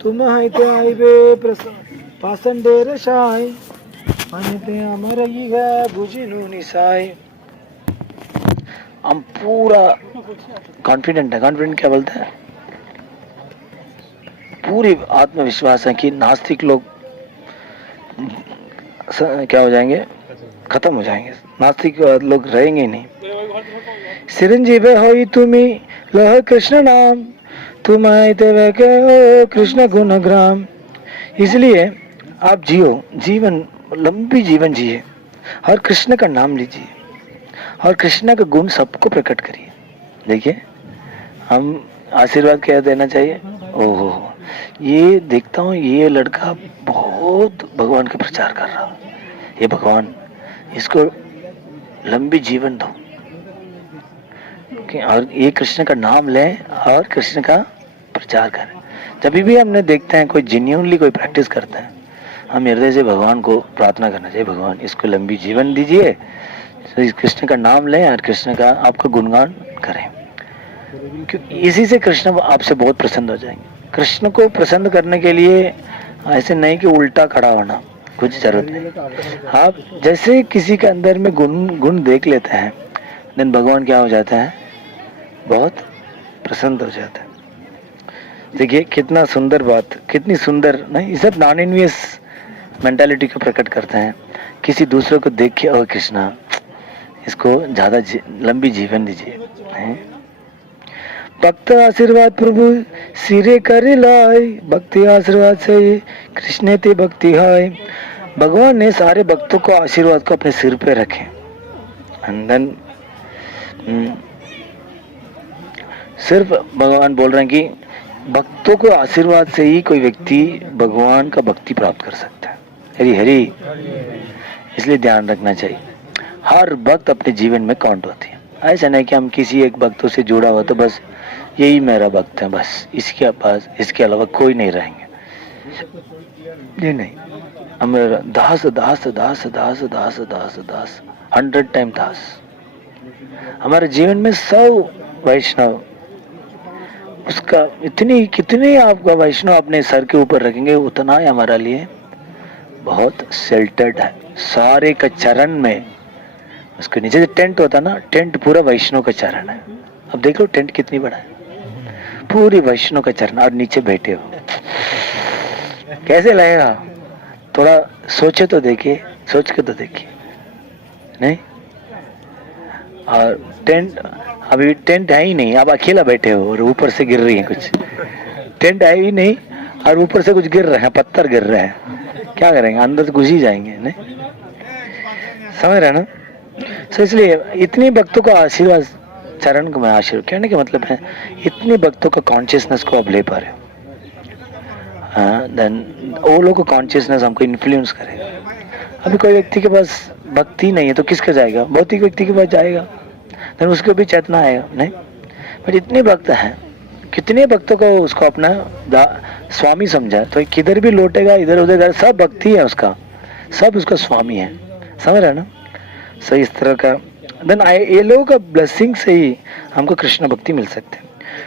तुम हाइते आईबे पासंडे रशाई अनिते अमर ही है बुझिनु निसाई। हम पूरा कॉन्फिडेंट है। कॉन्फिडेंट क्या बोलते हैं? पूरी आत्मविश्वास है कि नास्तिक लोग क्या हो जाएंगे? खत्म हो जाएंगे। नास्तिक लोग रहेंगे ही नहीं। चिरंजीव होई तुम्ही लह कृष्ण नाम तुम आए हो कृष्ण गुणग्राम। इसलिए आप जियो, जीवन लंबी जीवन जिए और कृष्ण का नाम लीजिए और कृष्ण का गुण सबको प्रकट करिए। देखिए, हम आशीर्वाद क्या देना चाहिए? ओहो, ये देखता हूँ ये लड़का बहुत भगवान का प्रचार कर रहा है, ये भगवान इसको लंबी जीवन दो और ये कृष्ण का नाम लें और कृष्ण का प्रचार करें। जब भी हमने देखते हैं कोई जेन्युइनली कोई प्रैक्टिस करता है, हम हृदय से भगवान को प्रार्थना करना चाहिए, भगवान इसको लंबी जीवन दीजिए, तो इस कृष्ण का नाम लें और कृष्ण का आपका गुणगान करें, क्योंकि इसी से कृष्ण आपसे बहुत प्रसन्न हो जाएंगे। कृष्ण को प्रसन्न करने के लिए ऐसे नहीं कि उल्टा खड़ा होना, कुछ जरूरत नहीं। आप जैसे किसी के अंदर में गुण देख लेते हैं, देन भगवान क्या हो जाता है? बहुत प्रसन्न हो जाता है। देखिए कितना सुंदर बात, कितनी सुंदर नहीं, ये सब नॉन इनवियस मेंटालिटी को प्रकट करते हैं। किसी दूसरे को देख के, ओ कृष्णा इसको ज्यादा लंबी जीवन दीजिए। भक्त आशीर्वाद प्रभु सिरे कर लाए, भक्ति आशीर्वाद से कृष्ण ते भक्ति है। भगवान ने सारे भक्तों को आशीर्वाद को अपने सिर पे रखे। अंदर सिर्फ भगवान बोल रहे हैं कि भक्तों को आशीर्वाद से ही कोई व्यक्ति भगवान का भक्ति प्राप्त कर सकता है। हरि हरि। इसलिए ध्यान रखना चाहिए, हर भक्त अपने जीवन में काउंट होती है। ऐसा नहीं कि हम किसी एक भक्तों से जुड़ा हुआ तो बस यही मेरा भक्त है, बस इसके पास इसके अलावा कोई नहीं रहेंगे, ये नहीं। हम दास दास दास दास दास दास दास 100 टाइम दास। हमारे जीवन में 100 वैष्णव, उसका इतनी कितनी आपका वैष्णव अपने सर के ऊपर रखेंगे उतना ही हमारा लिए बहुत शेल्टर्ड है। सारे का चरण में, उसके नीचे जो टेंट होता ना, टेंट पूरा वैष्णव का चरण है। अब देख लो टेंट कितनी बड़ा है, पूरी वैष्णव का चरण, और नीचे बैठे हो, कैसे लगेगा? थोड़ा सोचे तो देखिए, सोच के तो देखिए, नहीं? और टेंट, अभी टेंट है ही नहीं, आप अकेला बैठे हो और ऊपर से गिर रही है कुछ, टेंट है ही नहीं और ऊपर से कुछ गिर रहे हैं, पत्थर गिर रहे हैं, क्या करेंगे? अंदर तो घुस ही जाएंगे, नहीं? समझ रहे ना? तो इसलिए इतनी भक्तों को आशीर्वाद, चरण को मैं आशीर्वाद कहने का मतलब है इतने भक्तों का कॉन्शियसनेस को आप ले पा रहे हो, देन वो लोग का कॉन्शियसनेस हमको इन्फ्लुएंस करेगा। अभी कोई व्यक्ति के पास भक्ति नहीं है तो किसका जाएगा? भौतिक व्यक्ति के पास जाएगा, देन उसको भी चेतना आएगा, नहीं? बट इतने भक्त हैं, कितने भक्तों को उसको अपना स्वामी समझा, तो किधर भी लौटेगा, इधर उधर सब भक्ति है उसका, सब उसका स्वामी है। समझ रहे ना? सही इस तरह का देन ये लोगों का ब्लेसिंग से ही हमको कृष्ण भक्ति मिल सकते हैं।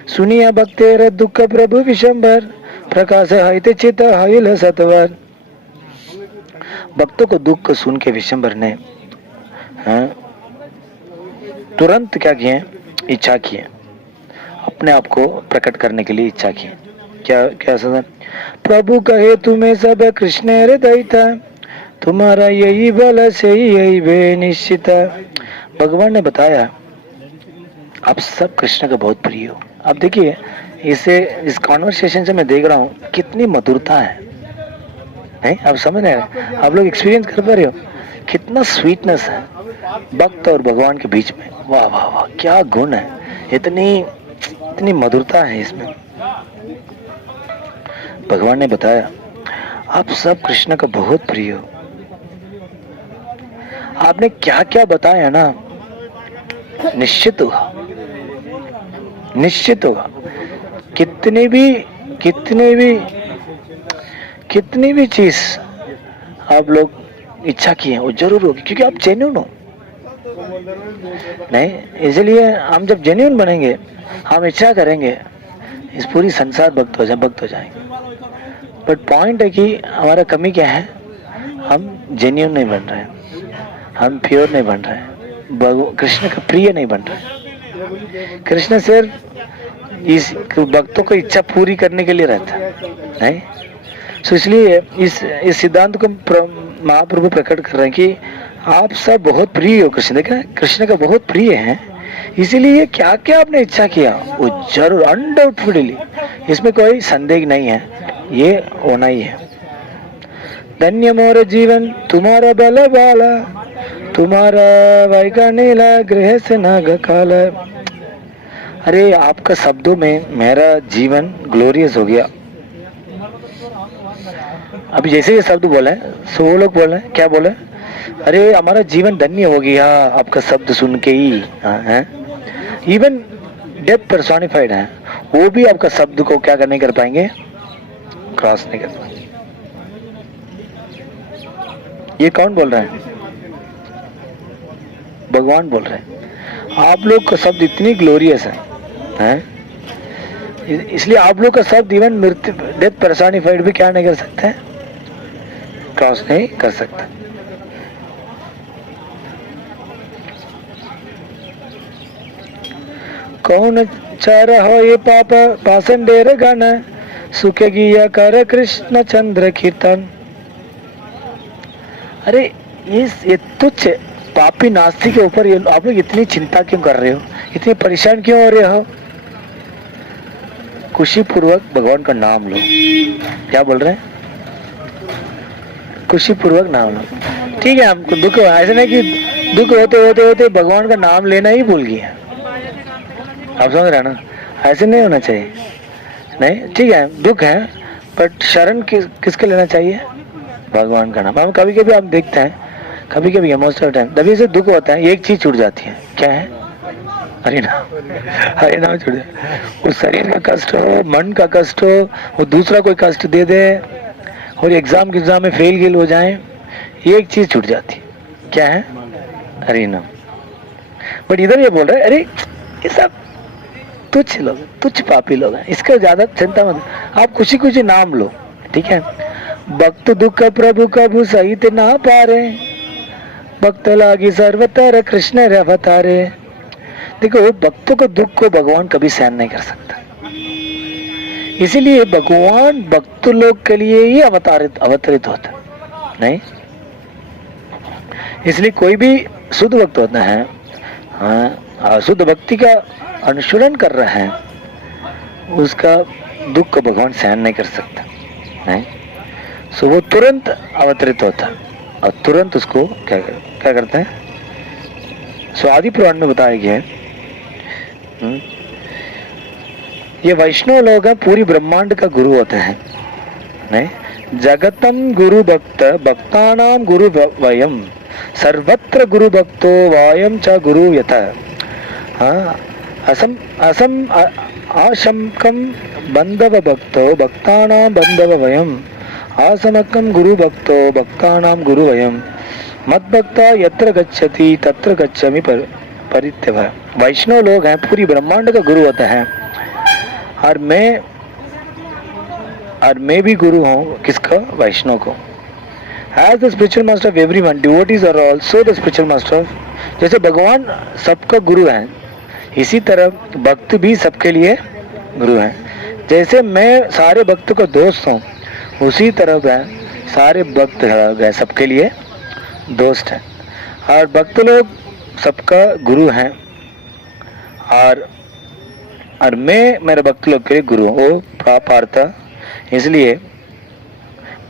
सुनिया भक्तेर दुख प्रभु विशंबर प्रकाश हईते चित हईल सतवर। भक्तों को दुख को सुन के विशंबर ने तुरंत क्या किए? इच्छा किए, अपने आप को प्रकट करने के लिए इच्छा की। क्या क्या सदन? प्रभु कहे तुम्हें सब कृष्ण हृदय था, तुम्हारा यही बल से यही वे निश्चित। भगवान ने बताया आप सब कृष्ण का बहुत प्रिय हो। अब देखिए इसे, इस कॉन्वर्सेशन से मैं देख रहा हूँ कितनी मधुरता है, नहीं? आप समझ रहे हैं? आप लोग एक्सपीरियंस कर पा रहे हो कितना स्वीटनेस है भक्त और भगवान के बीच में। वाह वाह वाह, क्या गुण है, इतनी मधुरता है इसमें। भगवान ने बताया आप सब कृष्ण का बहुत प्रिय हो। आपने क्या क्या बताया ना, निश्चित होगा, निश्चित होगा। कितनी भी चीज आप लोग इच्छा किए वो जरूर होगी, क्योंकि आप जेन्युइन हो, नहीं? इसलिए हम जब जेन्युइन बनेंगे, हम इच्छा करेंगे, इस पूरी संसार भक्त हो जाएंगे। बट पॉइंट है कि हमारा कमी क्या है, हम जेन्युइन नहीं बन रहे हैं, हम प्योर नहीं बन रहे हैं, कृष्ण का प्रिय नहीं बन रहे। कृष्ण सिर्फ इस भक्तों को इच्छा पूरी करने के लिए रहता है, नहीं। तो इसलिए इस सिद्धांत को महाप्रभु प्रकट कर रहे हैं कि आप सब बहुत प्रिय हो कृष्ण, देखा कृष्ण का बहुत प्रिय है, इसीलिए क्या क्या आपने इच्छा किया वो जरूर अनडाउटफुली, इसमें कोई संदेह नहीं है, ये होना ही है। धन्य मोर जीवन तुम्हारा बल बाला, तुम्हारा वाइका नीला गृह से नाग काला। अरे आपका शब्दों में मेरा जीवन ग्लोरियस हो गया। अभी जैसे ये शब्द बोले सो वो लोग बोले क्या बोले, अरे हमारा जीवन धन्य हो गया आपका शब्द सुन के ही। है इवन डेथ पर्सोनिफाइड है, वो भी आपका शब्द को क्या नहीं कर पाएंगे, क्रॉस नहीं कर पाएंगे। ये कौन बोल रहा है, भगवान बोल रहे हैं। आप लोग का शब्द इतनी ग्लोरियस है, इसलिए आप लोग का शब्द इवन मृत्यु डेथ पर्सोनिफाइड भी क्या नहीं कर सकते हैं, क्रॉस नहीं कर सकता। कौन चार हो ये पाप पासन डेर गाना, सुखे गिया कर कृष्ण चंद्र कीर्तन। अरे ये तुच्छ पापी नास्तिक के ऊपर ये आप लोग इतनी चिंता क्यों कर रहे हो, इतनी परेशान क्यों हो रहे हो। खुशी पूर्वक भगवान का नाम लो। क्या बोल रहे हैं, खुशी पूर्वक नाम लो। ठीक है, हमको दुख ऐसा नहीं कि दुख होते होते होते भगवान का नाम लेना ही भूल गया, आप समझ रहे ना, ऐसे नहीं होना चाहिए। नहीं ठीक है, दुख है बट शरण किसके लेना चाहिए, भगवान का नाम। हम कभी कभी आप देखते हैं, कभी कभी मोस्ट ऑफ टाइम तभी से दुख होता है, एक चीज छूट जाती है, क्या है, हरिनाम छूट जाए। उस शरीर का कष्ट हो, मन का कष्ट हो, वो दूसरा कोई कष्ट दे दे और एग्जाम में फेल हो जाए, एक चीज छूट जाती है, क्या है, हरिनाम। बट इधर ये बोल रहे अरे ये सब तुच्छ लोग, तुच्छ पापी लोग हैं, इसका ज्यादा चिंता मत, आप खुशी खुशी नाम लो। ठीक है, भक्त दुख प्रभु कभु सहित ना पारे, भक्त लागी सर्वतर कृष्ण अवतारे। देखो भक्तों को दुख को भगवान कभी सहन नहीं कर सकता, इसीलिए भगवान भक्त लोग के लिए ही अवतरित होता नहीं। इसलिए कोई भी शुद्ध भक्त होता है, हाँ शुद्ध भक्ति का अनुसरण कर रहा है, उसका दुख को भगवान सहन नहीं कर सकता नहीं। सो वो तुरंत अवतरित होता और तुरंत उसको क्या करते हैं। सो आदि पुराण में बताया गया है, ये वैष्णव लोग हैं, पूरी ब्रह्मांड का गुरु होते हैं नहीं। जगतम गुरु भक्त भक्तानाम गुरु वयम, सर्वत्र गुरु भक्तो वायम च गुरु यथा। हाँ असम आशंकम बंधव भक्तो भक्तानां बंधव वयम, आसनकम गुरु भक्तो भक्तानां गुरु वयम, मद्भक्ता यत्र गच्छति तत्र गच्छामि परित्यक्तः। वैष्णव लोग हैं, पूरी ब्रह्मांड का गुरु होता है, और मैं भी गुरु हूँ किसका, वैष्णव को। As the spiritual master of everyone, devotees are also the spiritual master of, जैसे भगवान सबका गुरु है, इसी तरह भक्त भी सबके लिए गुरु हैं। जैसे मैं सारे भक्तों का दोस्त हूँ, उसी तरह है सारे भक्त सबके लिए दोस्त हैं, और भक्त लोग सबका गुरु हैं, और मैं मेरे भक्त लोग के लिए गुरु हूँ, वो प्रापार्थ। इसलिए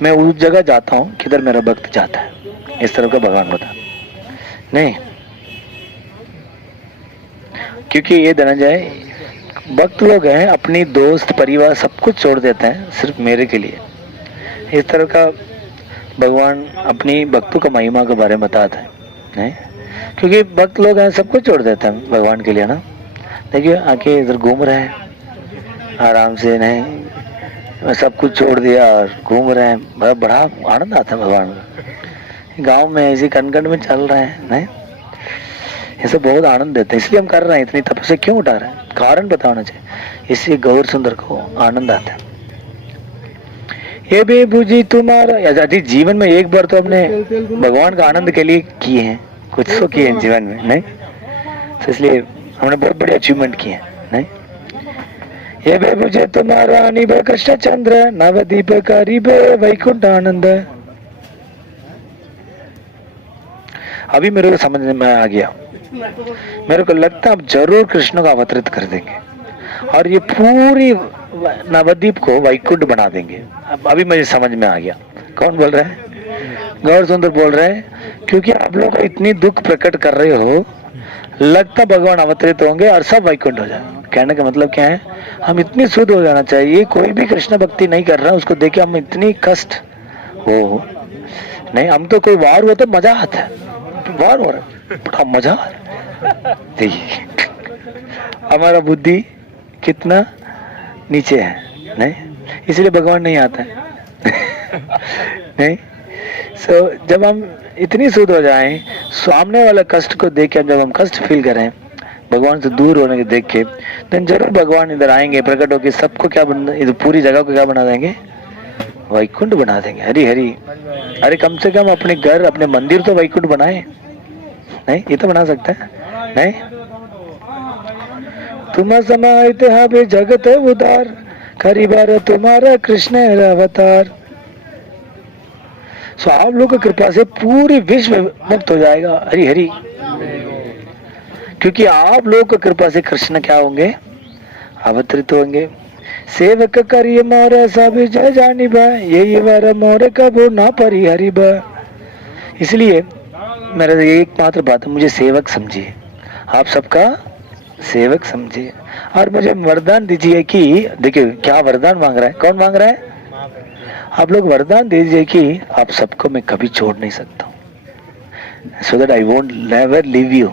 मैं उस जगह जाता हूँ किधर मेरा भक्त जाता है, इस तरह का भगवान बता नहीं। क्योंकि ये धनंजय भक्त लोग हैं, अपनी दोस्त परिवार सब कुछ छोड़ देते हैं सिर्फ मेरे के लिए, इस तरह का भगवान अपनी भक्तों का महिमा के बारे में बताता है नहीं। क्योंकि भक्त लोग हैं, सब कुछ छोड़ देते हैं भगवान के लिए ना। देखिए आके इधर घूम रहे हैं आराम से नहीं, सब कुछ छोड़ दिया और घूम रहे हैं, बड़ा आनंद आता है भगवान का। गांव में ऐसे कनकन में चल रहे हैं नहीं, ये सब बहुत आनंद देते हैं, इसलिए हम कर रहे हैं। इतनी तपस्या क्यों उठा रहे हैं, कारण बताना चाहिए। इससे गौर सुंदर को आनंद आता है। ये भी बुझी तुम्हारा, यदि जीवन में एक बार तो हमने भगवान का आनंद के लिए किए हैं, कुछ तो किए हैं जीवन में, नहीं तो इसलिए हमने बहुत बड़े अचीवमेंट किए हैं, नहीं। ये भी बुझे तुम्हारा निभ कृष्ण चंद्र नवदीप करीब वैकुंठ आनंद। अभी मेरे को समझ में आ गया, मेरे को लगता है अब जरूर कृष्ण को अवतरित कर देंगे और ये पूरी नवद्वीप को वैकुंठ बना देंगे। अब अभी मुझे समझ में आ गया। कौन बोल रहा है? गौर सुंदर बोल रहे हैं, क्योंकि आप लोग इतनी दुख प्रकट कर रहे हो, लगता भगवान अवतरित होंगे और सब वैकुंठ हो जाए। कहने का मतलब क्या है, हम इतनी शुद्ध हो जाना चाहिए, कोई भी कृष्ण भक्ति नहीं कर रहा उसको देखे हम इतनी कष्ट हो नहीं। हम तो कोई वार हो तो मजा आता है, वार हो रहा है बड़ा मजा आ रहा है। देखिए हमारा बुद्धि कितना नीचे है, नहीं इसलिए भगवान नहीं आता है। नहीं जब हम इतनी शुद्ध हो जाएं, सामने वाला कष्ट को देख के जब हम कष्ट फील करें, भगवान से दूर होने के देख के, तो जरूर भगवान इधर आएंगे, प्रकट होकर सबको क्या इधर पूरी जगह को क्या बना देंगे, वैकुंठ बना देंगे। हरी हरी। अरे कम से कम अपने घर अपने मंदिर तो वैकुंठ बनाए, नहीं ये तो बना सकता है, नहीं। तुम समाहित है जगत उदार, खरी बार तुम्हारा कृष्ण अवतार। सो आप लोग की कृपा से पूरी विश्व मुक्त हो जाएगा। हरी हरी। क्योंकि आप लोग की कृपा से कृष्ण क्या होंगे, अवतरित होंगे। सेवक करिए मोरे सब जय जानी बा, यही वर मोरे कबू ना परी हरि बा। इसलिए मेरा एकमात्र बात है, मुझे सेवक समझिए, आप सबका सेवक समझिए और मुझे वरदान दीजिए कि, देखिए क्या वरदान मांग रहा है, कौन मांग रहा है, आप लोग वरदान दीजिए कि आप सबको मैं कभी छोड़ नहीं सकता हूँ, so that I won't never leave you,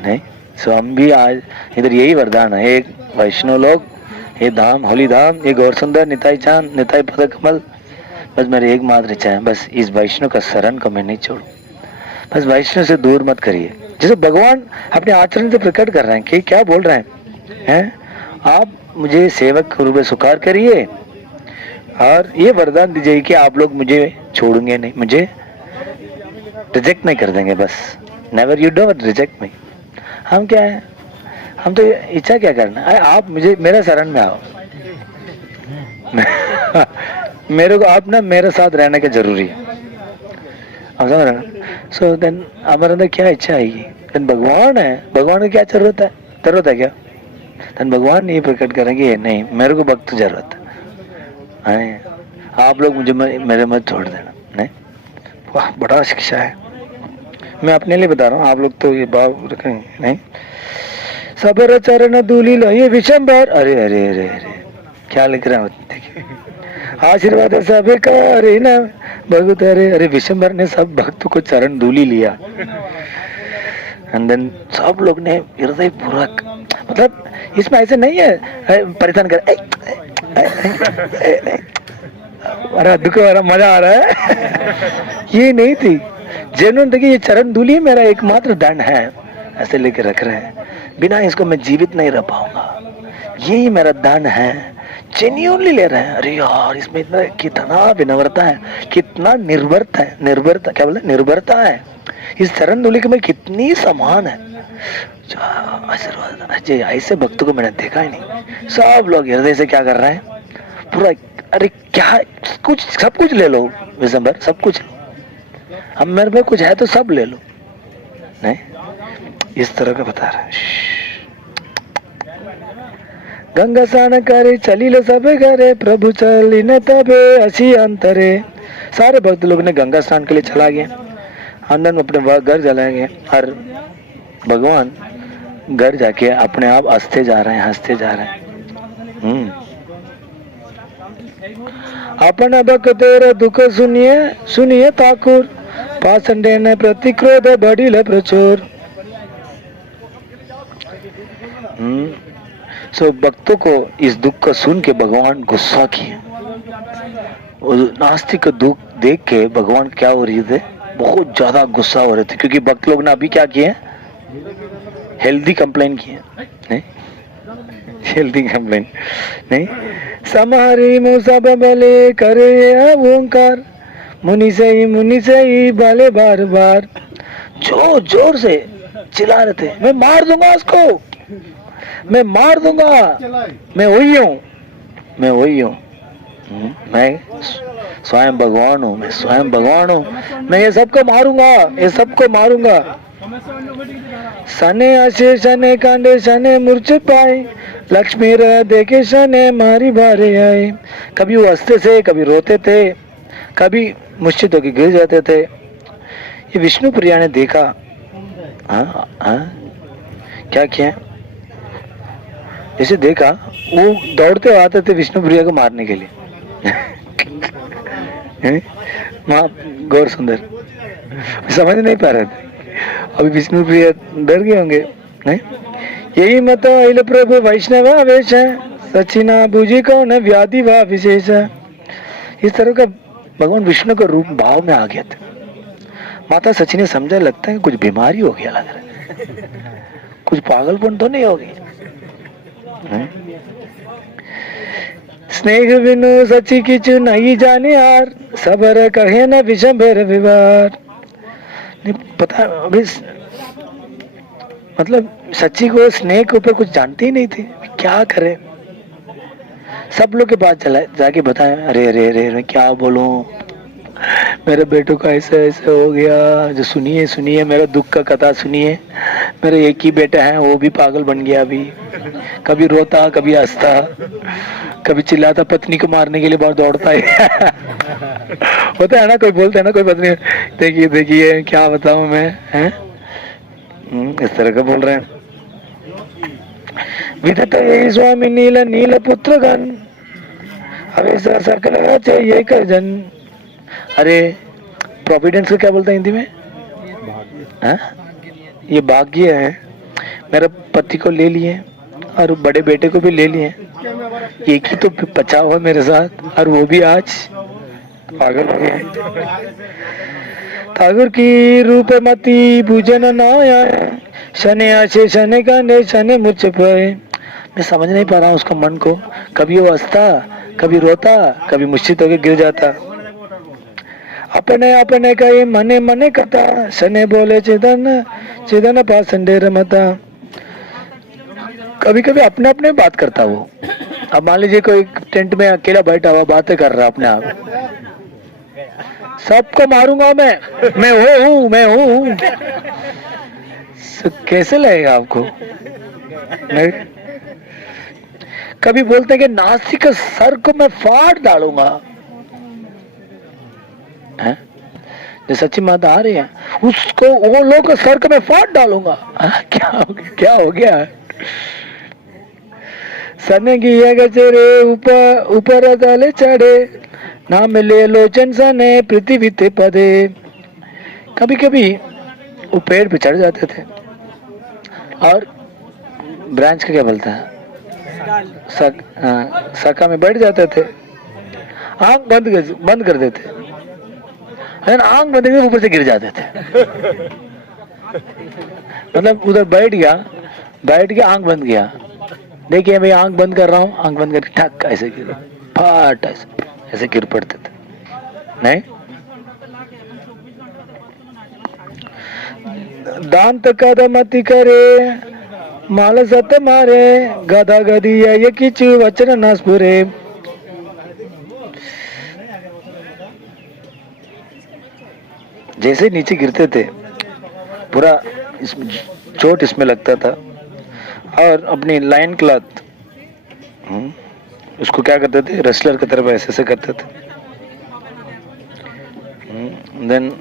नहीं। सो हम भी आज इधर यही वरदान है, एक वैष्णव लोग, ये धाम होली धाम, ये गौर सुंदर, निताई चांद, निताई पद कमल, बस मेरी एकमात्र इच्छा है, बस इस वैष्णव का शरण को मैं नहीं छोड़ू, बस वैष्णव से दूर मत करिए। जैसे भगवान अपने आचरण से प्रकट कर रहे हैं कि क्या बोल रहे हैं, आप मुझे सेवक के रूप में स्वीकार करिए और ये वरदान दीजिए कि आप लोग मुझे छोड़ेंगे नहीं, मुझे रिजेक्ट नहीं कर देंगे, बस नेवर यू डोंट रिजेक्ट मी। हम क्या है, हम तो इच्छा क्या करना है, आप मुझे मेरा शरण में आओ। मेरे को आप ना मेरे साथ रहने का जरूरी है, आप समझ रहे ना। सो देन हमारे अंदर क्या इच्छा आएगी, देन भगवान है, भगवान की क्या जरूरत है क्या, देन भगवान ये प्रकट करेंगे नहीं मेरे को भक्त जरूरत है, आप लोग मुझे मेरे मत छोड़ देना, नहीं। वाह बड़ा शिक्षा है, मैं अपने लिए बता रहा हूँ, आप लोग तो ये भाव रखेंगे नहीं। सबर चरण धूलि लो ये विशंबर, अरे अरे अरे अरे क्या लिख रहे हैं, देखिए आशीर्वाद सब का, अरे ना भगत, अरे अरे विशंबर ने सब भक्तों को चरण धूलि लिया, एंड देन सब लोग ने हृदय पूर्वक, मतलब इसमें ऐसे नहीं है परेशान कर, अरे दुख आ रहा, मजा आ रहा है। ये नहीं थी जेन्युइन, देखिए ये चरण धूलि मेरा एकमात्र धन है, ऐसे लेके रख रहे हैं, बिना इसको मैं जीवित नहीं रह पाऊंगा, यही मेरा धन है, जेन्युइनली ले रहे हैं। अरे यार इसमें इतना कितना विनम्रता है, कितना निर्भरता है, निर्भरता क्या बोले, निर्भरता है इस चरण धूलि के में, कितनी समान है। आशीर्वाद ऐसे भक्तों को मैंने देखा ही नहीं, सब लोग हृदय से क्या कर रहे हैं पूरा, अरे क्या कुछ सब कुछ ले लो विशंबर, सब कुछ हम मेरे में कुछ है तो सब ले लो, नहीं इस तरह का बता रहे हैं। गंगा स्नान करे चलिले सबे घरे, प्रभु चलिने तबे असी अंतरे। सारे भक्त लोग ने गंगा स्नान के लिए चला गए, अंदर में अपने घर चला गए और भगवान घर जाके अपने आप हंसते जा रहे हैं, हंसते जा रहे हैं। अपन भक्तेर दुख सुनिए सुनिए ठाकुर, पाषंडे ने प्रतिक्रोध बढ़िले प्रचुर। सो भक्तों को इस दुख को सुन के भगवान गुस्सा किए, नास्तिक का दुख देख के भगवान क्या हो रही थे, बहुत ज्यादा गुस्सा हो रहे थे, क्योंकि भक्त लोग ने अभी क्या किए, हेल्दी कंप्लेन किए, नहीं हेल्दी कंप्लेन नहीं। समहरी मूसा बबले करे ओंकार, मुनि से ही बाले बार बार। जोर जोर से चिल्ला रहे थे, मैं मार दूंगा उसको, मैं मार दूंगा, मैं वही हूँ, मैं वही हूँ, मैं स्वयं भगवान हूँ, मैं स्वयं भगवान हूँ, मैं ये सबको मारूंगा, ये सबको मारूंगा। सने आशे सने कांडे सने मूर्छित पाए, लक्ष्मी रह देखे सने मारी बारे आए। कभी वो हंसते थे, कभी रोते थे, कभी मूर्छित होकर गिर जाते थे। ये विष्णु प्रिया ने देखा, हाँ हाँ क्या किया, जैसे देखा वो दौड़ते आते थे विष्णु प्रिया को मारने के लिए। माँ गौर सुंदर समझ नहीं पा रहे थे, अभी विष्णु प्रिया डर गए होंगे नहीं। यही मत अल प्रभु वैष्णव आवेश है, सचिना बुझी कौन व्याधि व विशेष है। इस तरह का भगवान विष्णु का रूप भाव में आ गया था। माता सची ने समझा, लगता है कुछ बीमारी हो गया, लग रहा है कुछ पागलपन तो नहीं हो गया। स्नेह बिनु सची किचु नहीं जाने यार, सबर कहे न विषंभर विवार। नहीं पता अभी, मतलब सच्ची को स्नेह के ऊपर कुछ जानते ही नहीं थे, क्या करे। सब लोग के पास चला जाके बताया, अरे अरे अरे, अरे क्या बोलूं, मेरे बेटों का ऐसे ऐसे हो गया, जो सुनिए सुनिए मेरा दुख का कथा सुनिए। मेरे एक ही बेटा है, वो भी पागल बन गया अभी, कभी रोता कभी हंसता, कभी चिल्लाता, पत्नी को मारने के लिए बहुत दौड़ता है। होता है ना, कोई बोलते है ना, कोई पत्नी, देखिए देखिए क्या बताऊं मैं, हैं इस तरह का बोल रहे हैं। विधत स्वामी नील नील पुत्र गण, हमेशा सकल चाहिए कर जन। अरे प्रोविडेंस को क्या बोलते हैं हिंदी में, ये भाग्य है, मेरे पति को ले लिए और बड़े बेटे को भी ले लिए, एक ही तो बचा हुआ मेरे साथ, और वो भी आज पागल हो गए। ठाकुर की रूपमती भूजन नाया, शने आशे शने गाने शने मुझ पाए। मैं समझ नहीं पा रहा हूँ उसका मन को, कभी वो हंसता कभी रोता, कभी मूर्छित होकर गिर जाता। अपने अपने कई मने मने कथा, शने बोले चिदन चिदन पासंडे रमता। कभी कभी अपने अपने बात करता वो। अब मान लीजिए कोई टेंट में अकेला बैठा हुआ बातें कर रहा अपने आप, सबको मारूंगा मैं वो हूँ, मैं हूँ। कैसे लगेगा आपको? नहीं? कभी बोलते हैं कि नासिक के सर को मैं फाड़ डालूंगा, है? जो सच्ची माता आ रही है, उसको वो लोग सर को मैं फाड़ डालूंगा। क्या हो गया? सने गिया गचरे ऊपर ऊपर डाले चढ़े, ना मिले लोचन सने पृथ्वी ते पदे। कभी कभी वो पेड़ पे चढ़ जाते थे और ब्रांच का क्या बोलता है, शाखा में बैठ जाते थे, आंख बंद कर देते, आंख बंद करके ऊपर से गिर जाते थे। मतलब उधर बैठ गया आंख बंद किया, देखिए भाई आंख बंद कर रहा हूँ, आंख बंद करके ठक ऐसे गिर, फट ऐसे गिर पड़ते थे। नहीं, दांत कदमति करे माल सत मारे, गदा गदी ये किचु वचन नस्पुरे। जैसे नीचे गिरते थे पूरा चोट इसमें लगता था, और अपनी लाइन क्लॉथ उसको क्या करते थे, रेसलर की तरफ ऐसे ऐसे करते थे। देन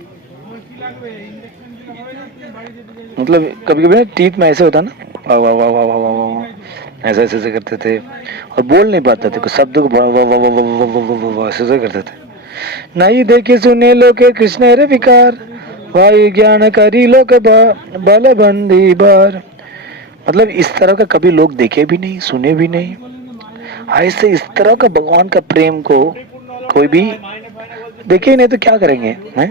मतलब कभी कभी टीथ में ऐसे होता ना, वाह वाह वाह वाह वाह वाह वाह ऐसे ऐसे करते थे, और बोल नहीं पाते थे, कुछ शब्द को वाह वाह वाह वाह वाह वाह ऐसे ऐसे करते थे। नहीं देखे सुने लोके कृष्ण रे विकार, वायु ज्ञान करी लोक बल बंदी बार। मतलब इस तरह का कभी लोग देखे भी नहीं, सुने भी नहीं। ऐसे इस तरह का भगवान का प्रेम को कोई भी देखे नहीं तो क्या करेंगे, नहीं?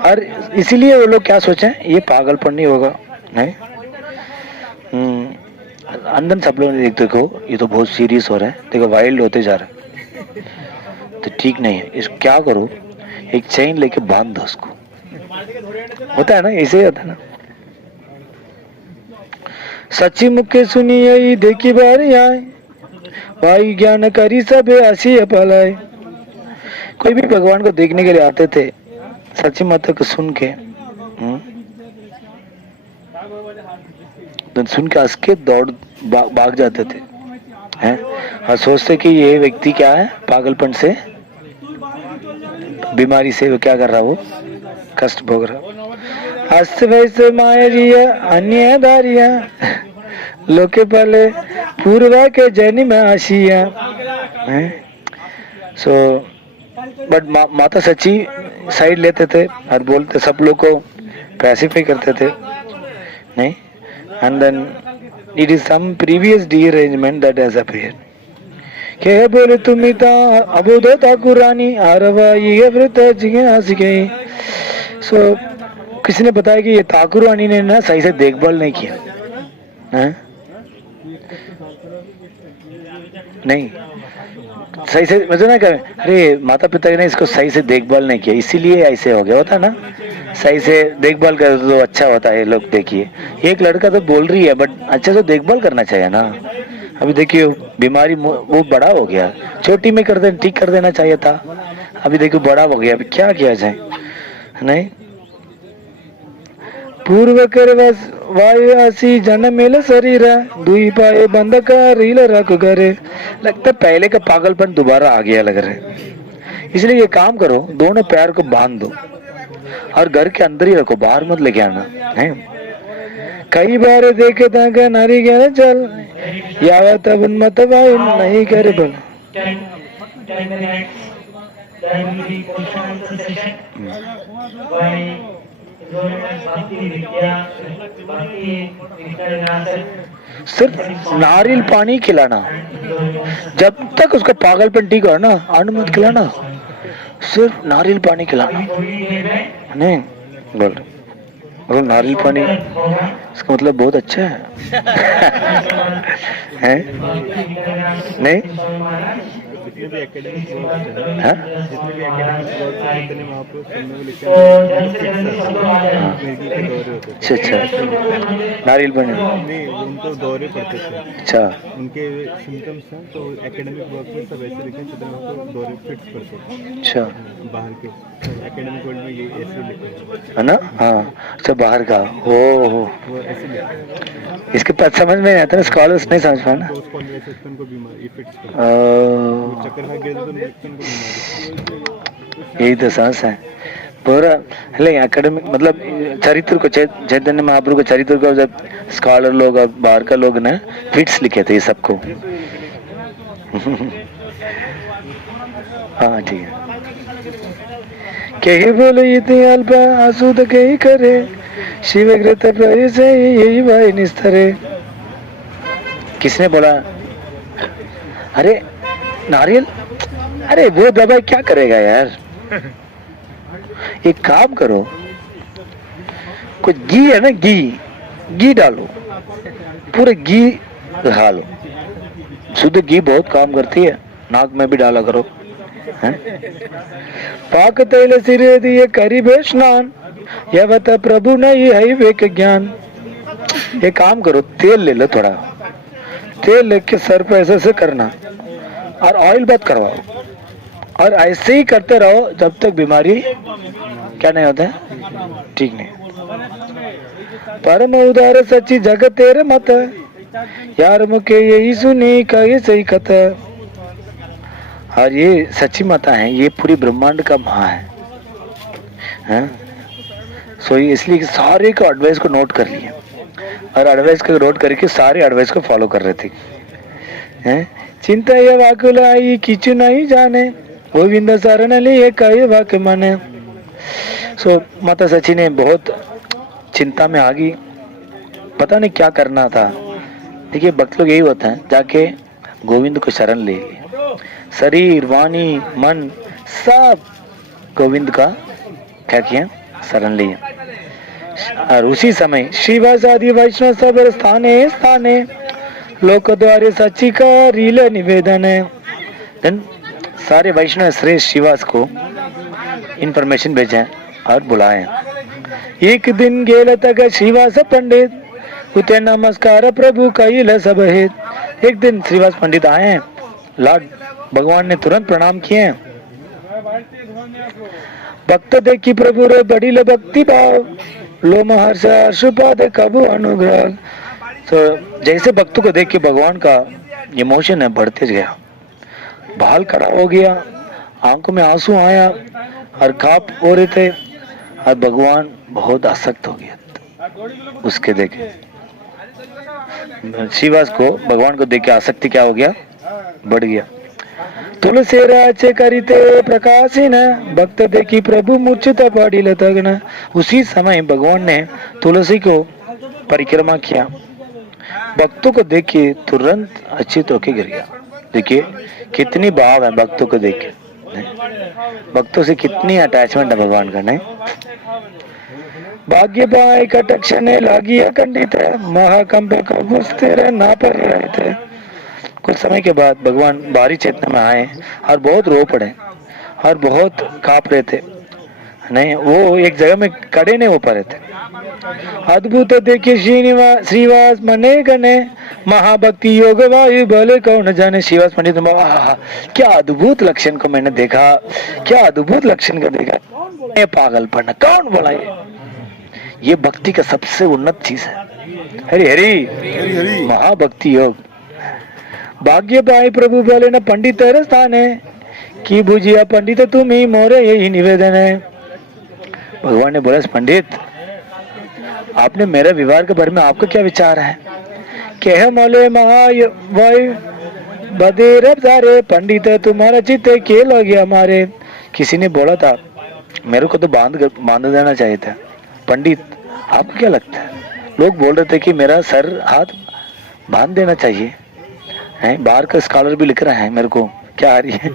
और इसीलिए वो लोग क्या सोचे, ये पागलपन नहीं होगा, नहीं? अंदर सब लोग देखो ये तो बहुत सीरियस हो रहा है, देखो वाइल्ड होते जा रहा है, तो ठीक नहीं है। इस क्या करो, एक चेन लेके बांध दो उसको, होता है ना, ऐसे ही होता है ना। सच्ची मुखे सुनिए देखी बार आए, वायु ज्ञान करी सब हसी पलाए। कोई भी भगवान को देखने के लिए आते थे, सच्ची माता को सुन के तो सुन के हंस के दौड़ भाग जाते थे हैं, और सोचते कि ये व्यक्ति क्या है, पागलपन से, बीमारी से वो क्या कर रहा, वो कष्ट भोग रहा। अस्त वैसे माया जिया अन्य दारिया लोके पहले पूर्वा के जैनी में आशिया हैं। सो बट माता सच्ची साइड लेते थे और बोलते, सब लोग को पैसिफाई करते थे नहीं। And then it is some previous the arrangement that has appeared के बोले तुम ता अबोधो ठाकुरानी आरवा ये व्रत जिगे हंस गई। सो किसी ने बताया कि ये ठाकुर रानी ने ना सही से देखभाल नहीं किया है? नहीं सही से मतलब ना करें, अरे माता पिता ने इसको सही से देखभाल नहीं किया इसीलिए ऐसे हो गया, होता ना। सही से देखभाल कर तो अच्छा होता है। लोग देखिए, एक लड़का तो बोल रही है बट अच्छे से देखभाल करना चाहिए ना। अभी देखिए बीमारी वो बड़ा हो गया, छोटी में कर दे ठीक कर देना चाहिए था, अभी देखो बड़ा हो गया, अभी क्या किया जाए नहीं। पूर्व कर वायु आसी जन मेल शरीर दुई पाए बंद का रील रख करे। लगता पहले का पागलपन दोबारा आ गया लग रहा है। इसलिए ये काम करो, दोनों पैर को बांध दो और घर के अंदर ही रखो, बाहर मत लेके आना है। कई बार देखे था नारी कह चल यावा तब मत भाई नहीं करे बोल। सिर्फ नारियल पानी खिलाना, जब तक उसका पागलपन ठीक हो ना, अन्न मत खिलाना, सिर्फ नारियल पानी खिलाना नहीं। बोल नारियल पानी, इसका मतलब बहुत अच्छा है नहीं। अच्छा अच्छा, नारियल पानी उनको दौरे पड़ते थे, अच्छा उनके सिम्टम्स हैं तो एकेडमिक वर्क में सब ऐसे लिखे हैं, उनको दौरे फिट्स पड़ते थे। अच्छा, बाहर के एकेडमिक वर्ल्ड में ये ऐसे लिखे है ना। हाँ अच्छा, बाहर का हो वो ऐसे लिखे। इसके पास समझ में नहीं आता ना, स्कॉलर्स नहीं समझ पाए ना। यही तो सांस है पूरा। एकेडमिक मतलब चरित्र को, चैतन्य महाप्रभु के चरित्र को जब स्कॉलर लोग बाहर का लोग ने फिट्स लिखे थे ये सबको। हाँ ठीक है। कही बोले इतनी अल्प आसूद कही करे शिवकृत प्रवेश यही भाई निस्तरे। किसने बोला अरे नारियल, अरे वो दवाई क्या करेगा यार, एक काम करो, कुछ घी है ना, घी डालो, पूरे घी खा लो, शुद्ध घी बहुत काम करती है, नाक में भी डाला करो है? पाक तैल सिरे दिए करीबे स्नान यह बता प्रभु नहीं है विवेक ज्ञान। एक काम करो, तेल ले लो, थोड़ा तेल लेके सर पे ऐसे करना और ऑयल बात करवाओ, और ऐसे ही करते रहो जब तक बीमारी क्या नहीं होता है, ठीक नहीं। परम उदार सच्ची जगत तेरे मत यार मुके यही सुनी का ये सही कथ। और ये सच्ची माता है, ये पूरी ब्रह्मांड का माँ है? सो इसलिए सारे को एडवाइस को नोट कर लिया और एडवाइस को नोट करके सारे एडवाइस को फॉलो कर रहे थे हैं? चिंता ये वाकुल आई किचु नहीं जाने गोविंद शरण लिए कहे वाक्य माने। सो माता सची ने बहुत चिंता में आ गई, पता नहीं क्या करना था। देखिए भक्त लोग यही होता है, जाके गोविंद को शरण ले लिए, शरीर वाणी मन सब गोविंद का क्या किया, शरण लिया। और उसी समय श्रीवास आदि वैष्णव सब स्थाने स्थाने लोक द्वारे सच्ची का रील निवेदन है। देन सारे वैष्णव श्रेष्ठ श्रीवास को इंफॉर्मेशन भेजें और बुलाएं। एक दिन गेल तक श्रीवास पंडित उते नमस्कार प्रभु कैल सब हेत। एक दिन श्रीवास पंडित आए हैं, लॉर्ड भगवान ने तुरंत प्रणाम किए। भक्त देखी प्रभु रे बड़ी भक्ति भाव लो महर्ष हर्षपाद कबू अनुग्रह। तो जैसे भक्तों को देख के भगवान का इमोशन है बढ़ते गया, बाल खड़ा हो गया, आंखों में आंसू आया और कांप हो रहे थे और भगवान बहुत आसक्त हो गया उसके देखे। श्रीवास को भगवान को देख के आसक्ति क्या हो गया, बढ़ गया। तुलसी राचे करिते प्रकाशिन भक्त देखी प्रभु मूर्छित पड़िल तग्न। उसी समय भगवान ने तुलसी को परिक्रमा किया, भक्तों को देख के तुरंत अचित होके गिर गया। देखिए कितनी भाव है भक्तों को देख के, भक्तों से कितनी अटैचमेंट है भगवान का। नहीं भाग्य बाई कटक्षणे लागी अखंडित महाकंप का ना पर रहे थे। कुछ समय के बाद भगवान बाहरी चेतना में आए और बहुत रो पड़े और बहुत कांप रहे थे। नहीं वो एक जगह में खड़े नहीं हो पा रहे थे। अद्भुत देखिए श्रीवास मने गने महाभक्ति योग वायु बोले कौन जाने। श्रीवास पंडित क्या अद्भुत लक्षण को मैंने देखा, क्या अद्भुत लक्षण को देखा। ये पागलपन कौन बोला, ये भक्ति का सबसे उन्नत चीज है। हरि हरि महाभक्ति योग। भाग्य पाई प्रभु बोले न पंडित तेरे स्थान है कि बुझिया पंडित तुम ही मोरे यही निवेदन है। भगवान ने बोला पंडित आपने मेरे व्यवहार के बारे में आपका क्या विचार है। कह मोले महावायु बदेर सारे पंडित तुम्हारा चित्त खेल हो गया हमारे। किसी ने बोला था मेरे को तो बांध देना चाहिए था। पंडित आपको क्या लगता है, लोग बोल रहे थे कि मेरा सर हाथ बांध देना चाहिए है। बाहर का स्कॉलर भी लिख रहा है, मेरे को क्या आ रही है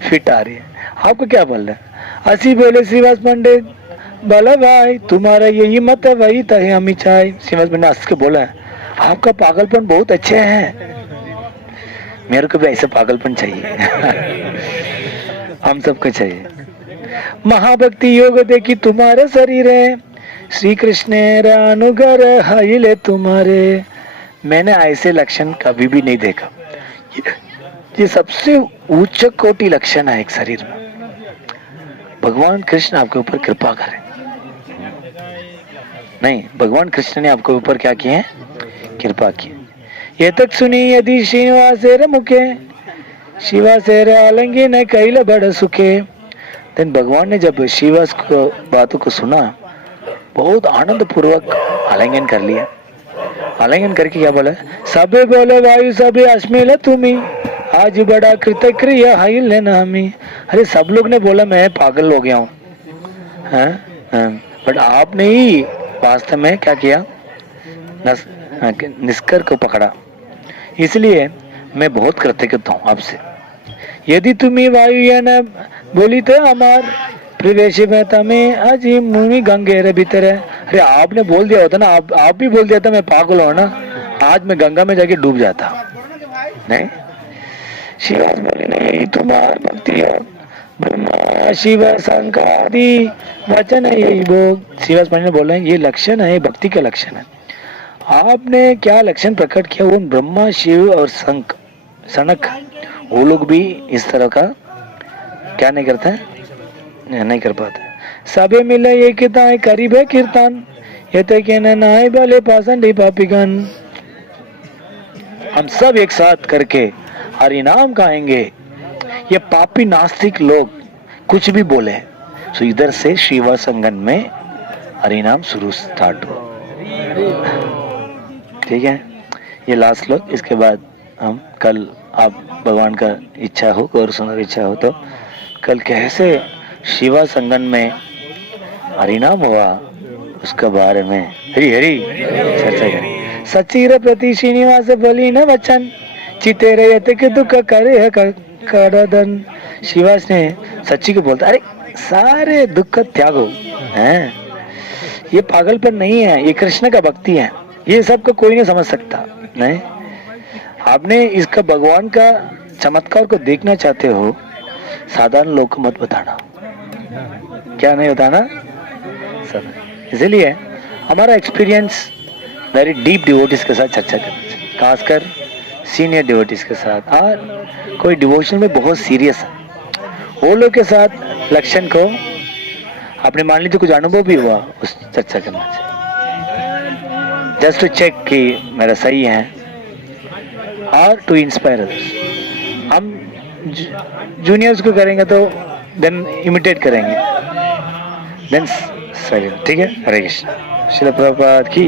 फिट आ रही है, आपको क्या बोल रहा है। असी बोले श्रीवास पंडित बोला भाई तुम्हारा यही मत है वही तय हम चाहे। श्रीवास पंडित हंस के बोला आपका पागलपन बहुत अच्छे है, मेरे को भी ऐसा पागलपन चाहिए हम सबको चाहिए। महाभक्ति योग देखी तुम्हारे शरीर है श्री कृष्ण अनुगर हाइले तुम्हारे। मैंने ऐसे लक्षण कभी भी नहीं देखा। ये सबसे उच्च कोटि लक्षण है एक शरीर में। भगवान कृष्ण आपके ऊपर कृपा करें। नहीं भगवान कृष्ण ने आपके ऊपर क्या किए, कृपा की। ये तक सुनी यदि श्रीनिवासेर मुखे शिवासेर आलंगी न कैल बड़ सुखे। देन भगवान ने जब श्रीवास को बातों को सुना बहुत आनंद पूर्वक आलिंगन कर लिया। आलिंगन करके क्या बोला, सबे बोले वायु सबे अश्मिल तुम्ही आज बड़ा कृतक्रिय हाइल लेना हमी। अरे सब लोग ने बोला मैं पागल हो गया हूँ, बट आपने ही वास्तव में क्या किया, निष्कर को पकड़ा। इसलिए मैं बहुत कृतज्ञ हूँ आपसे। यदि तुम्हें वायु या न बोली तो हमार प्रवेश में तमें अजी मुनि गंगे भीतर है। अरे आपने बोल दिया होता ना, आप भी बोल दिया था मैं पागल हूँ ना, आज मैं गंगा में जाके डूब जाता। नहीं शिवास बोले नहीं तुम्हार भक्ति ब्रह्मा शिव शंकर आदि वचन है यही भोग। शिवास पंडित बोल रहे हैं ये लक्षण है, भक्ति का लक्षण है। आपने क्या लक्षण प्रकट किया, वो ब्रह्मा शिव और सनक वो लोग भी इस तरह का क्या नहीं करते हैं, नहीं कर पाते। सबे मिले ये किताएं करीब है कीर्तन ये तो कहना नाय भले पासन पापीगन। हम सब एक साथ करके हरि नाम गाएंगे। ये पापी नास्तिक लोग कुछ भी बोले तो इधर से शिवा संगन में हरि नाम शुरू स्टार्ट हो। ठीक है, ये लास्ट श्लोक। इसके बाद हम कल आप भगवान का इच्छा हो और सुंदर इच्छा हो तो कल कैसे शिवा संगन में हरिनाम हुआ उसका बारे में हरि हरि चर्चा करें। सचीर प्रति श्रीनिवास बोली न वचन चिते रहते के दुख करे करदन। शिवास ने सच्ची को बोलता अरे सारे दुख त्यागो हैं, ये पागलपन नहीं है, ये कृष्ण का भक्ति है, ये सबको कोई नहीं समझ सकता। नहीं आपने इसका भगवान का चमत्कार को देखना चाहते हो, साधारण लोग को मत बताना। क्या नहीं बताना सब। इसलिए हमारा एक्सपीरियंस वेरी डीप डिवोटीज के साथ चर्चा करना चाहिए, खासकर सीनियर डिवोटीज के साथ। और कोई डिवोशन में बहुत सीरियस है, वो लोग के साथ लक्षण को आपने मान लीजिए कुछ अनुभव भी हुआ, उस चर्चा करना चाहिए, जस्ट टू चेक कि मेरा सही है, और टू इंस्पायर अदर्स। हम जूनियर्स को करेंगे तो देन इमिटेट करेंगे, देन सही। ठीक है, हरे कृष्ण। श्रील प्रभुपाद की